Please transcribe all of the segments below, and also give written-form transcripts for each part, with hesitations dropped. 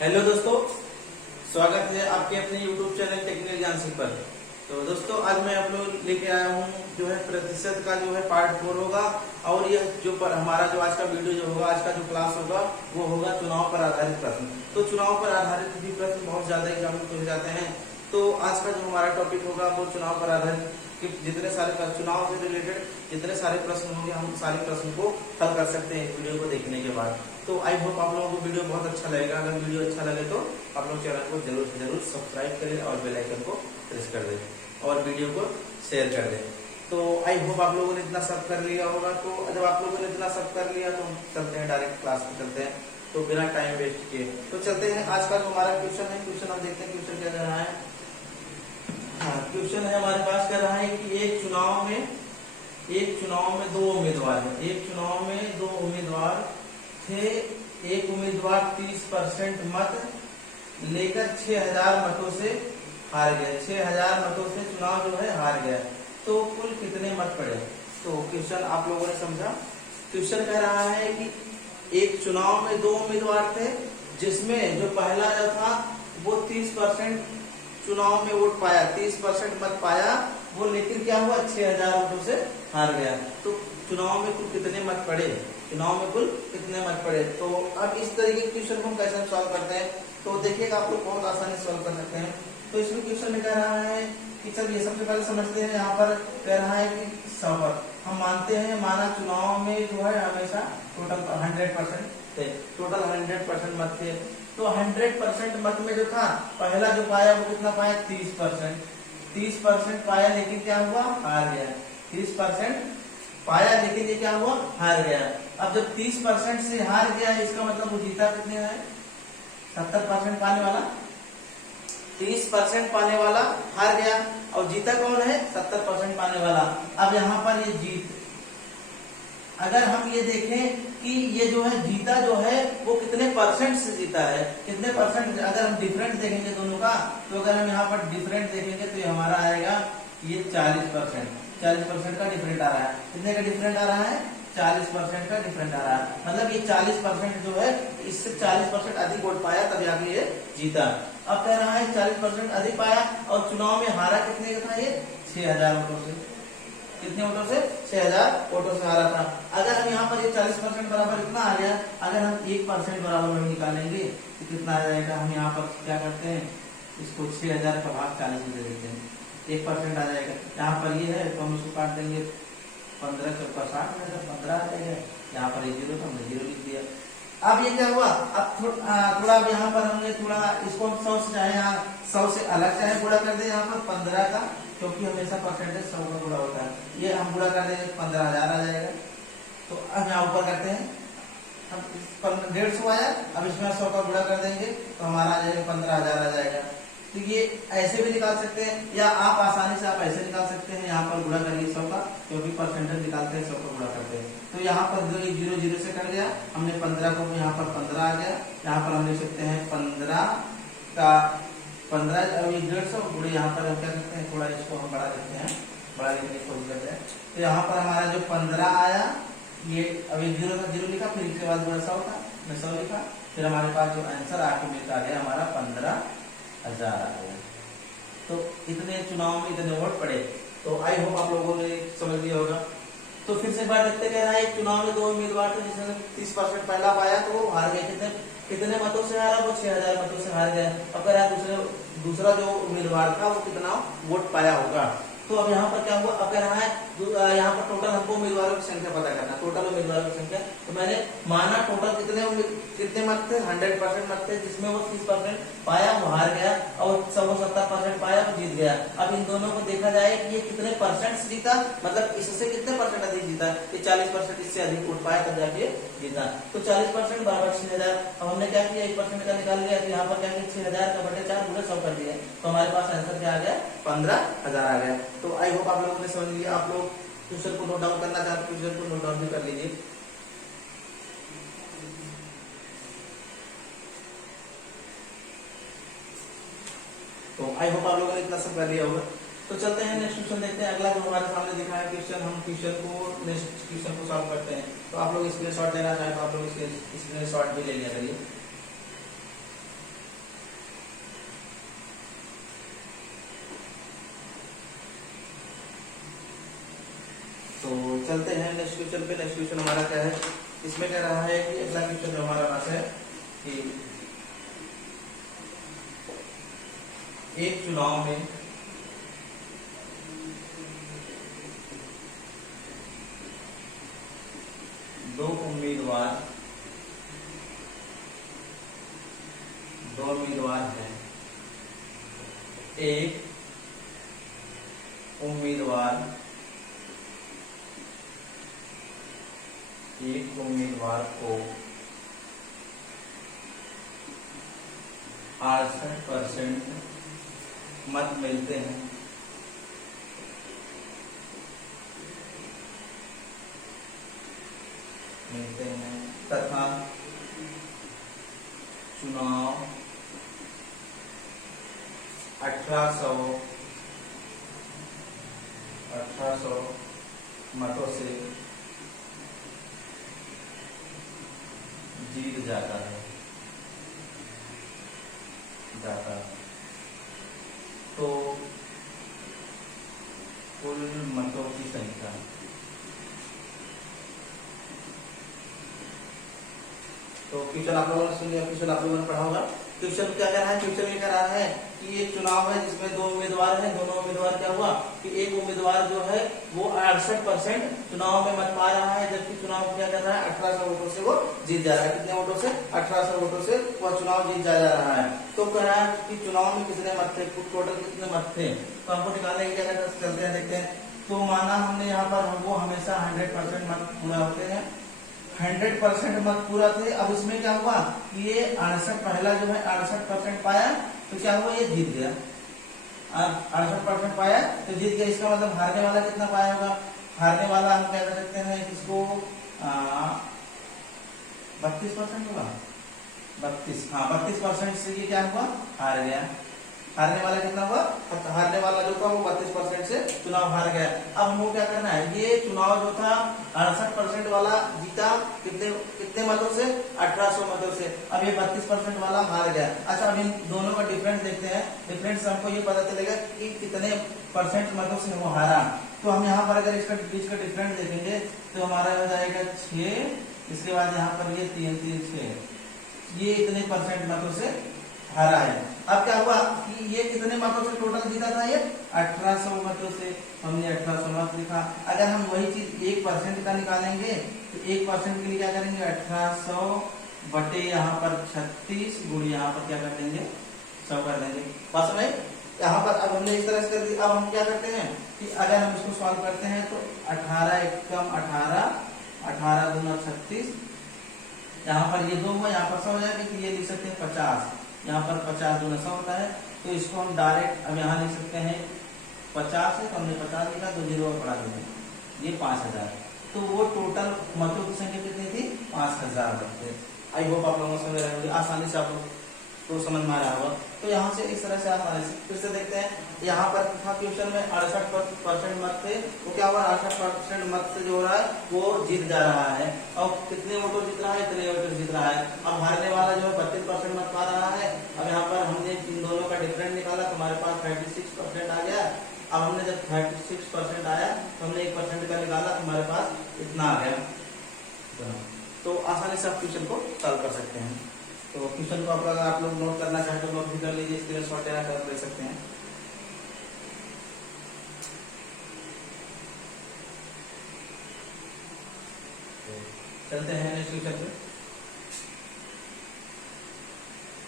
Hello दोस्तों, स्वागत है आपके अपने YouTube चैनल टेक्निकल ज्ञान पर। तो दोस्तों, आज मैं आप लोग लेके आया हूँ जो है प्रतिशत का जो है पार्ट 4 होगा। और यह जो पर हमारा जो आज का वीडियो जो होगा, आज का जो क्लास होगा वो होगा चुनाव पर आधारित प्रश्न। तो चुनाव पर आधारित भी प्रश्न बहुत ज्यादा एग्जाम में पूछे जाते हैं। तो आज का जो हमारा टॉपिक होगा वो चुनाव पर आधारित कि जितने सारे चुनाव से रिलेटेड जितने सारे प्रश्न होंगे हम सारे प्रश्न को हल कर सकते हैं इस वीडियो को देखने के बाद। तो आई होप आप लोगों को वीडियो बहुत अच्छा लगेगा। अगर वीडियो अच्छा लगे तो आप लोग चैनल को जरूर से जरूर सब्सक्राइब करें और बेल आइकन को प्रेस कर दें और वीडियो को शेयर कर दें। तो आई होप आप लोगों ने इतना सब कर लिया होगा। तो जब आप लोगों ने इतना सब कर लिया तो हम चलते हैं डायरेक्ट क्लास में चलते हैं। तो बिना टाइम वेस्ट किए तो चलते हैं। आज का जो हमारा क्वेश्चन है, क्वेश्चन हम देखते हैं क्वेश्चन क्या कर रहा है। हाँ, क्वेश्चन है हमारे पास कर रहा है कि एक चुनाव में दो उम्मीदवार है। एक चुनाव में दो उम्मीदवार थे। एक उम्मीदवार 30% मत लेकर 6000 मतों से हार गया। 6000 मतों से चुनाव जो है हार गया। तो कुल कितने मत पड़े? तो क्वेश्चन आप लोगों ने समझा। क्वेश्चन कह रहा है कि एक चुनाव में दो उम्मीदवार थे जिसमें जो पहला जो था वो 30% चुनाव में वोट पाया, 30% मत पाया वो, लेकिन क्या हुआ 6000 वोटों से हार गया। तो चुनाव में कुल कितने मत पड़े? चुनाव में कुल कितने मत पड़े? तो अब इस तरीके के क्वेश्चन को हम कैसे सॉल्व करते हैं तो देखिएगा, आप लोग बहुत आसानी से सॉल्व कर सकते हैं। तो इसमें क्वेश्चन में कह रहा है कि चलिए सबसे पहले समझते हैं। यहाँ पर कह रहा है कि 100 हम मानते हैं, माना चुनाव में जो है हमेशा टोटल 100% थे, टोटल 100% मत थे। तो 100% मत में जो था पहला जो पाया वो कितना पाया? 30% पाया, लेकिन क्या हुआ? हार गया। 30% पाया लेकिन ये क्या हुआ? हार गया। अब जब 30% से हार गया इसका मतलब वो जीता कितने है? 70% पाने वाला। 30% पाने वाला हार गया और जीता कौन है? 70% पाने वाला। अब यहाँ पर ये जीत, अगर हम ये देखें कि ये जो है जीता जो है वो कितने परसेंट से जीता है, कितने परसेंट। अगर हम डिफरेंट देखेंगे दोनों का, तो अगर हम यहाँ पर डिफरेंट देखेंगे तो ये हमारा आएगा ये 40% का डिफरेंट आ रहा है। कितने का डिफरेंट आ रहा है? 40% का डिफरेंट आ रहा है। मतलब ये 40% जो है इससे 40% अधिक वोट पाया तब जाके ये जीता। अब कह रहा है 40% अधिक पाया और चुनाव में हारा कितने का था? ये 6000 वोटों से। कितने वोटों से? 6000 वोटों से हारा था। अगर हम यहाँ पर ये 40% बराबर इतना आ गया, अगर हम 1% बराबर में निकालेंगे तो कितना आ जाएगा? हम यहाँ पर क्या करते हैं, इसको 6000 का भाग 40 में दे देते हैं, 1% आ जाएगा। यहाँ पर ये है तो हम इसको काट देंगे, 15 का 60 में 15 आ जाएगा। यहाँ पर ये 0 था, हमने 0 लिख दिया। अब ये क्या हुआ? अब थोड़ा अब यहाँ पर हमने थोड़ा इसको 100 से चाहे यहाँ 100 से अलग चाहे गुणा कर दे, यहाँ पर 15 का, क्योंकि हमेशा परसेंटेज 100 का गुणा होता है। ये हम गुणा कर देंगे 15000 आ जाएगा। तो अब यहाँ ऊपर करते हैं हम, 150 आया, अब इसमें 100 का गुणा कर देंगे तो हमारा आ जाएगा 15000 आ जाएगा। तो ये ऐसे भी निकाल सकते हैं या आप आसानी से आप ऐसे निकाल सकते हैं। यहाँ पर गुणा करिए 100 का, क्योंकि परसेंटेज निकालते हैं 100 का गुणा करते हैं। तो यहाँ पर 0 से कट गया, हमने 15 को, यहाँ पर 15 आ गया। यहाँ पर हम लिख सकते हैं 15 का 15 और ये 150 गुणे, यहाँ पर हम क्या करते हैं, थोड़ा इसको हम बढ़ा देते हैं, बड़ा लिखने की कोशिश करते हैं। तो यहाँ पर हमारा जो 15 आया, ये अभी 0 लिखा, फिर इसके बाद 100 था, 100 लिखा, फिर हमारे पास जो आंसर आके आ गया हमारा 15,000 आ गया। तो इतने चुनाव में इतने वोट पड़े। तो आई होप आप लोगों ने समझ लिया होगा। तो फिर से बात देखते कह रहा है, एक चुनाव में दो उम्मीदवार थे जिसने 30% पहला पाया तो वो हार गए। कितने मतों से हारा? वो 6000 मतों से हार गया। अब कह रहा है दूसरा जो उम्मीदवार था वो कितना वोट पाया होगा। तो अब यहाँ पर क्या हुआ? अब कह रहा है यहाँ पर टोटल हमको उम्मीदवारों की संख्या पता करना, टोटल उम्मीदवारों की संख्या। तो मैंने माना टोटल कितने मत थे? 100% मत थे, जिसमें वो 30% पाया वो हार गया और 70% पाया वो जीत गया। अब इन दोनों को देखा जाए कि ये कितने परसेंट से जीता, मतलब इससे कितने परसेंट अधिक जीता। ये 40% इससे अधिक वोट पाया तब जाके जीता। तो 40% बराबर 6000। अब हमने क्या किया, 1% का निकाल लिया। तो यहाँ पर क्या किया, 6000 का बटे 4 गुणे 100 कर दिया। तो हमारे पास आंसर क्या आ गया? 15,000 आ गया। तो आई होप आप लोगों ने समझ लिया। आप लोग क्वेश्चन को नोट डाउन करना चाहते हैं, क्वेश्चन को नोट डाउन भी कर लीजिए। तो आई होप आप लोगों ने इतना सब कर लिया होगा। तो चलते हैं नेक्स्ट क्वेश्चन देखते हैं। अगला जो हमारे सामने दिखा है क्वेश्चन, हम क्वेश्चन को नेक्स्ट क्वेश्चन को सॉल्व करते हैं। तो आप लोग स्क्रीनशॉट लेना चाहें तो आप लोग स्क्रीनशॉट भी ले लिया करिए। चलते हैं नेक्स्ट क्वेश्चन पे। नेक्स्ट क्वेश्चन हमारा क्या है, इसमें कह रहा है कि अगला क्वेश्चन जो हमारा पास है कि एक चुनाव में दो उम्मीदवार हैं। एक उम्मीदवार को 68% मत मिलते हैं, तथा चुनाव 1800 मतों से जीत जाता है। तो कुल मतों की संख्या तो क्वेश्चन आप लोगों ने सुन लिया, क्वेश्चन आप लोगों ने पढ़ा होगा। क्वेश्चन क्या कह रहा है, क्वेश्चन ये कह रहा है कि एक चुनाव है जिसमें दो उम्मीदवार हैं। दोनों उम्मीदवार क्या हुआ कि एक उम्मीदवार जो है वो 68% चुनाव में मत पा रहा है, जबकि चुनाव क्या कर रहा है 1800 वोटों से वो जीत जा रहा है। कितने वोटों से? 1800 वोटों से वह चुनाव जीत जा रहा है। तो कह रहा है कि चुनाव में कितने मत थे, टोटल कितने मत थे, तो हमको निकालने की क्या चलते हैं, देखते हैं। तो माना हमने यहाँ पर वो हमेशा 100% मत पूरा होते हैं, 100% मत पूरा थे। अब इसमें क्या हुआ कि ये 68 पहला जो है 68% पाया, तो क्या हुआ ये जीत गया। 68% पाया तो जीत गया। इसका मतलब हारने वाला कितना पाया होगा? हारने वाला हम क्या कर सकते हैं, इसको 32% होगा। 32% से ये क्या हुआ, हार गया। हारने वाला कितना हुआ? हारने वाला जो था वो 32% से चुनाव हार गया। अब हमको क्या करना है, ये चुनाव जो था 68% वाला जीता कितने मतों से? 1800 मतों से। अब ये 32% वाला हार गया। अच्छा, अब इन दोनों का डिफरेंस देखते हैं। डिफरेंस हमको ये पता चलेगा कि कितने परसेंट मतों से वो हारा। तो हम यहाँ पर अगर इसका डिफरेंस देखेंगे तो हमारा हो जाएगा 6, इसके बाद यहाँ पर ये 3 3 6, ये इतने परसेंट मतों से हारा है। अब क्या हुआ कि ये कितने मतों से टोटल जीता था? ये 1800 मतों से। हमने 1800 मत लिखा। अगर हम वही चीज 1% का निकालेंगे तो 1% के लिए क्या करेंगे, 1800 बटे यहाँ पर 36 गुणी यहाँ पर क्या कर देंगे, 100 कर देंगे। बस में यहाँ पर अब हमने इस तरह से कर दिया। अब हम क्या करते हैं कि अगर हम इसको सॉल्व करते हैं तो 18 एकम 18, 18 दूना 36, यहाँ पर ये 2 हुआ, यहाँ पर 100 हो जाएगा। कि ये लिख सकते हैं 50, यहाँ पर 50 दूना 100 होता है। तो इसको हम डायरेक्ट अब यहाँ लिख सकते हैं 50 है, तो हमने 50 लिखा, तो 0 बढ़ा देंगे, ये 5000। तो वो टोटल मतों की संख्या कितनी थी? 5000 मत थे। आई होप आप लोगों को समझ रहे होंगे, आसानी से आप लोग तो समझ में आ रहा होगा। तो यहाँ से इस तरह से आसानी से फिर से देखते हैं। यहाँ पर था क्वेश्चन में 68% मत थे, तो क्या हुआ 68% मत से जो हो रहा है वो जीत जा रहा है। और कितने वोटों जीत रहा है? इतने वोटों जीत रहा है। अब हारने वाला जो है 32% मत पा रहा है। अब यहाँ पर हमने इन दोनों का डिफरेंस निकाला तो हमारे पास 36% आ गया। अब हमने जब 36% आया तो हमने 1% का निकाला तो हमारे पास इतना आ गया। तो आसानी से आप क्वेश्चन को सॉल्व कर सकते हैं। तो क्वेश्चन को अगर आप लोग नोट करना चाहें तो नोट भी कर लीजिए, स्क्रीनशॉट लेना कर ले सकते हैं। चलते हैं नेक्स्ट क्वेश्चन पे।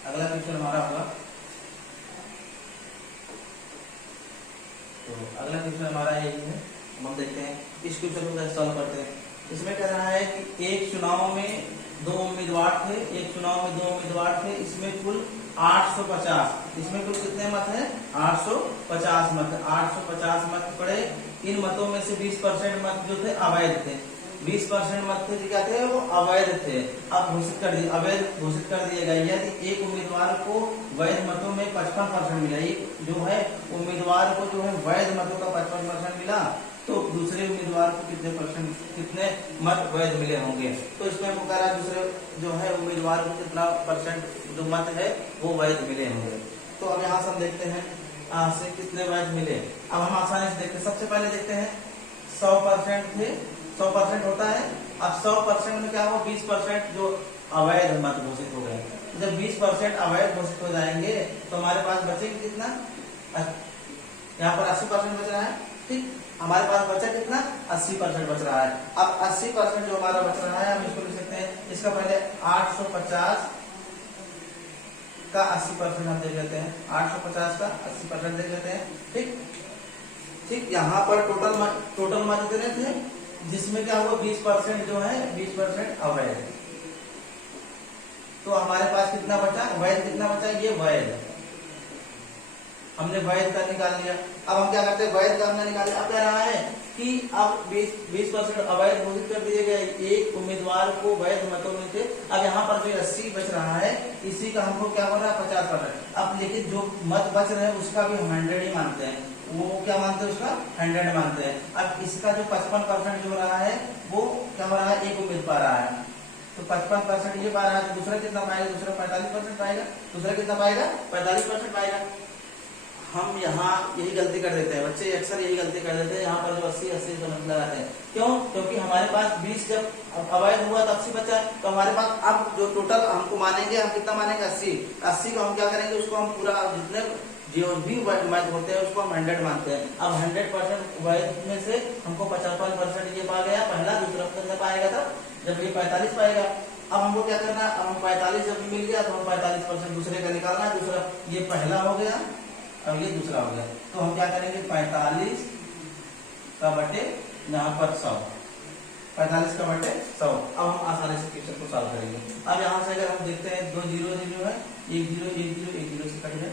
अगला क्वेश्चन हमारा होगा, तो अगला क्वेश्चन हमारा यही है। हम देखते हैं इस क्वेश्चन को कैसे सॉल्व करते हैं। इसमें कह रहा है कि एक चुनाव में दो उम्मीदवार थे, इसमें कुल 850, इसमें कुल कितने मत हैं? 850 मत। 850 मत पड़े। इन मतों में से 20% मत जो थे अवैध थे। 20% मत थे क्या थे? वो अवैध थे। अब घोषित कर दिए, अवैध घोषित कर दिया गया। यदि एक उम्मीदवार को वैध मतों में 55% मिला, एक जो है उम्मीदवार को जो है वैध मतों का 55% मिला, तो दूसरे उम्मीदवार को कितने मत वैध मिले होंगे। तो इसमें वो कह रहा है दूसरे जो है उम्मीदवार को कितना परसेंट जो मत है वो वैध मिले होंगे। तो अब यहाँ से हम देखते हैं यहाँ से कितने वैध मिले। अब हम आसानी से देखते हैं। सबसे पहले देखते हैं 100% थे 100% होता है। अब 100% में क्या हुआ, 20% जो अवैध मत घोषित हो गए। जब 20% अवैध घोषित हो जाएंगे तो हमारे पास बचेगा कितना, यहाँ पर 80% बच रहा है, ठीक। हमारे पास बचा कितना, 80% बच रहा है। अब 80% जो हमारा बच रहा है हम इसको लिख सकते हैं, इसका पहले 850 का 80% हम देख लेते हैं, 850 का 80% देख लेते हैं, ठीक ठीक। यहाँ पर टोटल मत कितने थे, जिसमें क्या हुआ 20% जो है 20% अवैध। तो हमारे पास कितना बचा, वैध कितना बचा, ये वैध, हमने वैध का निकाल लिया। अब हम क्या करते हैं, वैध का हमने निकाल लिया। अब कह रहा है कि अब 20% अवैध घोषित कर दिए गए, एक उम्मीदवार को वैध मतों में से अब यहाँ पर जो 80 बच रहा है, इसी का हमको क्या हो रहा है 50%। अब लेकिन जो मत बच रहे हैं उसका भी हम 100 ही मानते हैं, वो क्या मानते हैं, उसका 100 मानते हैं। अब इसका जो 55% जो रहा है वो क्या हो रहा है, एक उम्मीद पा रहा है, तो 55% ये पा रहा है, तो दूसरा कितना पाएगा, दूसरा 45% पाएगा, दूसरा कितना पाएगा 45% पाएगा। हम यहाँ यही गलती कर देते हैं, बच्चे अक्सर यही गलती कर देते हैं, यहाँ पर जो 80 समझ लगाते हैं। क्यों, क्योंकि हमारे पास 20 जब अवैध हुआ तो 80 बचा, तो हमारे पास अब जो टोटल हमको मानेंगे, हम कितना मानेंगे 80 को हम क्या करेंगे, उसको हम पूरा जितने जो भी वैध होते हैं उसको हम 100 मानते हैं। अब 100% वैध में से हमको 55% ये पा गया पहला, दूसरा कितना पाएगा था, जब ये 45 पाएगा। अब हमको क्या करना है, अब हम 45 जब मिल गया तो हम 45% दूसरे का निकालना है, दूसरा ये पहला हो गया, अब ये दूसरा हो गया, तो हम क्या करेंगे 45 का बटे यहाँ पर 100, 45 का बटे 100। अब हम आसानी से क्वेश्चन को सॉल्व करेंगे। अब यहाँ से अगर हम देखते हैं 2 0 0 है, 1 0 1 0 1 0 से कट गए,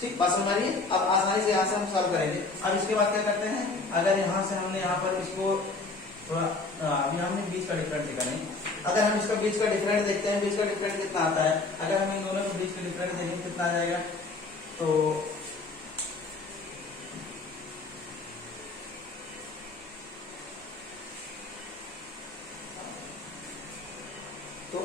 ठीक, बात समझ आ रही है। अब आसानी से यहाँ से हम सॉल्व करेंगे। अब इसके बाद क्या करते हैं, अगर यहाँ से हमने यहाँ पर इसको थोड़ा, अभी हमने 20 का डिफरेंट देखा नहीं, अगर हम इसका 20 का डिफरेंट देखते हैं, 20 का डिफरेंट कितना आता है, अगर हम इन दोनों के 20 का डिफरेंट देखेंगे कितना आ जाएगा, तो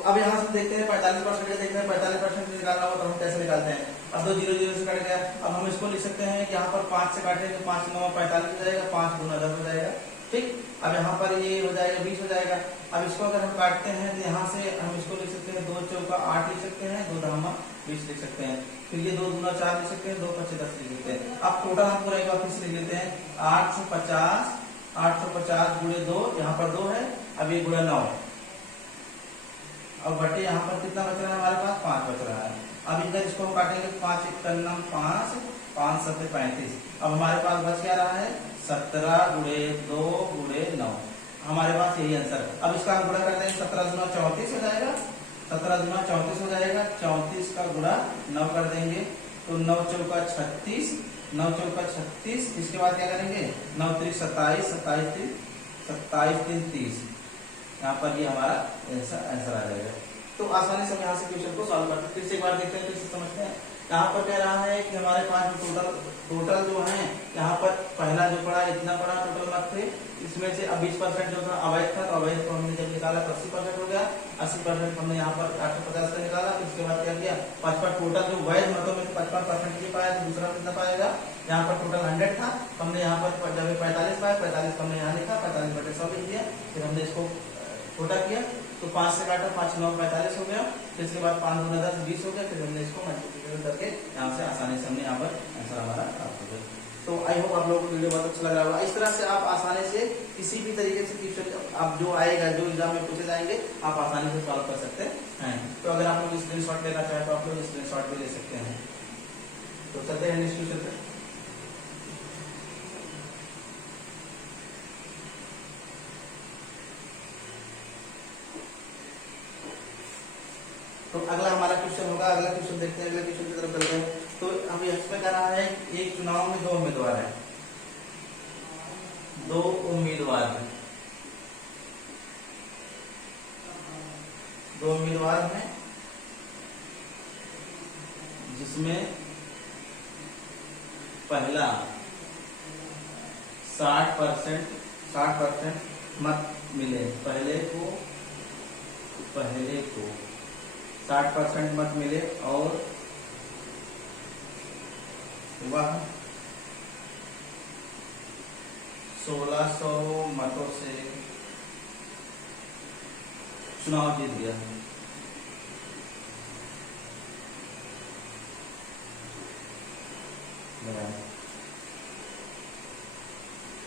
अब यहाँ से देखते हैं 45% का देखते हैं, 45% निकालना हो तो हम कैसे निकालते हैं। अब 2 0 0 से कट गया, अब हम इसको लिख सकते हैं कि यहाँ पर 5 से काटेंगे तो 5 9 45 हो जाएगा, 5 2 10 हो जाएगा, ठीक। अब यहाँ पर ये हो जाएगा 20 हो जाएगा। अब इसको अगर हम काटते हैं तो यहाँ से हम इसको लिख सकते हैं 2 चौका 8 लिख सकते हैं, 2 धामा 20 लिख सकते हैं, फिर ये 2 दूना 4 लिख सकते हैं, 2 5 10 लिख सकते हैं। अब टोटल हम पूरा एक बार फिर से लिख लेते हैं, 850 गुणे 2, यहाँ पर 2 है, अब ये गुणा 9, अब बटे यहाँ पर कितना बच रहा है हमारे पास 5 बच रहा है। अब इधर इसको हम काटेंगे 5 1 5 5 7 35, अब हमारे पास बच क्या रहा है 17 गुणे 2 गुणे 9, हमारे पास यही आंसर। अब इसका हम गुणा करते हैं, 17 गुना 34 हो जाएगा, 17 गुना 34 हो जाएगा, 34 का गुणा 9 कर देंगे तो 9 चौका 36, 9 चौका 36, इसके बाद क्या करेंगे 9 3 27, 27 3 30, यहाँ पर ये हमारा आंसर आ जाएगा। तो आसानी से हम यहाँ से क्वेश्चन को सॉल्व करते हैं। फिर से एक बार देखते हैं, फिर से समझते हैं। यहाँ पर कह रहा है कि हमारे पास टोटल जो है, यहाँ पर पहला जो पड़ा इतना पड़ा टोटल मत थे, इसमें से अब 20% जो था अवैध था, तो अवैध को हमने जब निकाला तो 80% हो गया, 80% हमने यहाँ पर 850 का निकाला। फिर उसके बाद क्या किया, 55 टोटल जो वैध मतों में 55% ये पाया, तो दूसरा कितना पाएगा, यहाँ पर टोटल 100 था, हमने यहाँ पर जब 45 पाया, 45 हमने यहाँ लिखा, 45 बटे 100 लिख दिया, फिर हमने इसको छोटा किया तो 5 से काटा, 5 9 45 हो गया, फिर इसके बाद 5 गुना 10 20 हो गया, फिर हमने इसको मल्टीप्लिकेशन करके यहाँ से आसानी से हमने यहाँ पर आंसर हमारा प्राप्त हो गया। तो आई होप आप लोगों को वीडियो बहुत अच्छा लग रहा होगा। इस तरह से आप आसानी से किसी भी तरीके से क्वेश्चन आप जो आएगा, जो एग्जाम में पूछे जाएंगे, आप आसानी से सॉल्व कर सकते हैं। तो अगर आप लोग स्क्रीनशॉट लेना चाहें तो आप लोग स्क्रीनशॉट भी ले सकते हैं। तो चलते हैं नेक्स्ट क्वेश्चन पे। तो अगला हमारा क्वेश्चन होगा, अगला क्वेश्चन देखते हैं, अगला क्वेश्चन की तरफ चलते हैं। तो हम इसमें कह रहा है एक चुनाव में 2 उम्मीदवार हैं, 2 उम्मीदवार हैं, 2 उम्मीदवार हैं, जिसमें पहला 60% मत मिले, पहले को 60% मत मिले और वह 1600 मतों से चुनाव जीत गया।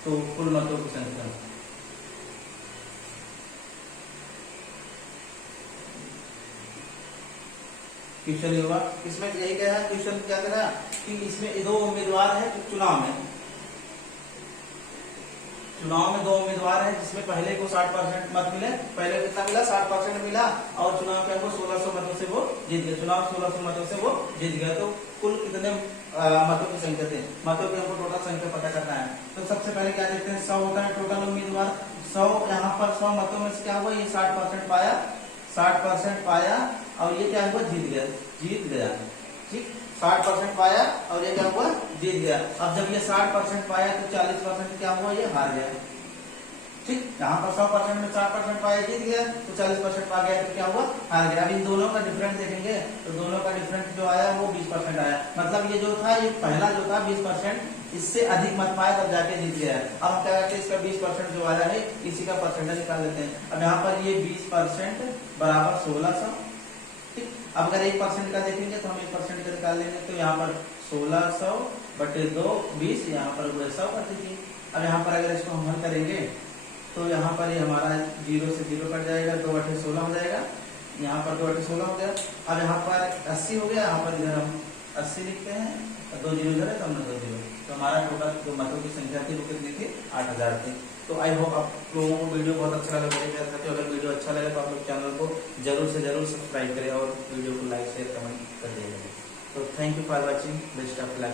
तो कुल मतों की संख्या क्वेश्चन ये होगा, इसमें यही कह रहा है क्वेश्चन क्या कह रहा है कि इसमें दो उम्मीदवार है चुनाव में दो उम्मीदवार है जिसमें पहले को 60% मत मिले, पहले कितना मिला 60% मिला और चुनाव के वो 1600 मतों से वो जीत गया, चुनाव 1600 मतों से वो जीत गया। तो कुल कितने मतों की संख्या थे, मतों की हमको टोटल संख्या पता करना है। तो सबसे पहले क्या देखते हैं 100 होता है टोटल उम्मीदवार, 100 यहाँ पर 100 मतों में से क्या हुआ ये 60% पाया, 60% पाया और ये क्या हुआ जीत गया ठीक, 60% पाया और ये क्या हुआ जीत गया। अब जब ये 60% पाया तो 40% क्या हुआ ये हार गया ठीक, यहाँ पर 100% में 60% पाया जीत गया तो 40% पा गया तो क्या हुआ हार गया। अब इन दोनों का डिफरेंस देखेंगे तो दोनों का डिफरेंस जो आया वो 20% आया, मतलब ये जो था ये पहला जो था 20% इससे अधिक मत पाया तब जाके जीत गया। अब हम क्या करते हैं इसका 20% जो आया है इसी का परसेंटेज निकाल लेते हैं। अब यहाँ पर ये 20% बराबर 1600 ठीक, अब अगर 1% का देखेंगे तो हम 1% का निकाल लेंगे तो यहाँ पर 1600 बटे 2 20 यहाँ पर 100 कर दीजिए। अब यहाँ पर अगर इसको हम हल करेंगे तो यहाँ पर ये हमारा 0 से 0 कट जाएगा, 2 बटे 16 हो जाएगा, यहाँ पर 2 बटे 16 हो गया। अब यहाँ पर 80 हो गया, यहाँ पर इधर हम 80 लिखते हैं, 2 0 इधर है तो हमने 2 0, तो हमारा टोटल जो मतों की संख्या थी वो कितनी थी 8000 थी। तो आई होप आप लोगों को वीडियो बहुत अच्छा लगा मेरे प्यारे साथियों, अगर वीडियो अच्छा लगे तो आप लोग चैनल को जरूर से जरूर सब्सक्राइब करें और वीडियो को लाइक शेयर कमेंट कर दिएगा। तो thank you for watching, best of luck.